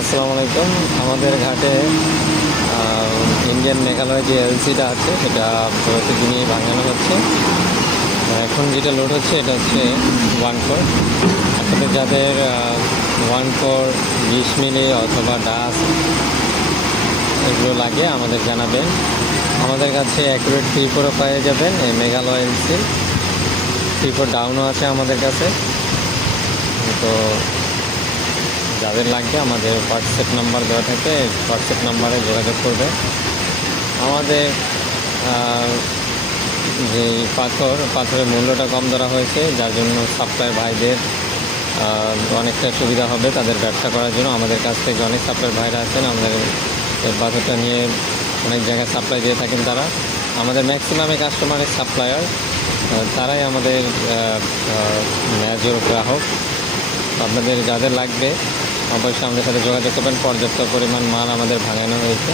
আসসালামু আলাইকুম। আমাদের ঘাটে ইন্ডিয়ান মেঘালয় যে এলসিটা আছে সেটা প্রতিদিনই ভাঙানো হচ্ছে। এখন যেটা লোড হচ্ছে এটা হচ্ছে 1 কোর। আপনাদের যাদের 1 কোর 20 মিলি অথবা ডাস্ট এগুলো লাগে আমাদের জানাবেন। আমাদের কাছে অ্যাকুরেট 3-4 পেয়ে যাবেন এই মেঘালয় এলসি। 3-4 ডাউনও আছে আমাদের কাছে। তো যাদের লাগবে আমাদের হোয়াটসঅ্যাপ নাম্বার দেওয়া থাকে, হোয়াটসঅ্যাপ নাম্বারে যোগাযোগ করবে। আমাদের যে পাথরের মূল্যটা কম ধরা হয়েছে, যার জন্য সাপ্লায়ার ভাইদের অনেকটা সুবিধা হবে তাদের ব্যবসা করার জন্য। আমাদের কাছ থেকে অনেক সাপ্লায়ার ভাইরা আছেন, আমাদের এই পাথরটা নিয়ে অনেক জায়গায় সাপ্লাই দিয়ে থাকেন তারা। আমাদের ম্যাক্সিমামে কাস্টমারের সাপ্লায়ার তারাই আমাদের মেজর গ্রাহক। আপনাদের যাদের লাগবে অবশ্যই আমাদের সাথে যোগাযোগ করবেন। পর্যাপ্ত পরিমাণ মাল আমাদের ভাঙানো হয়েছে।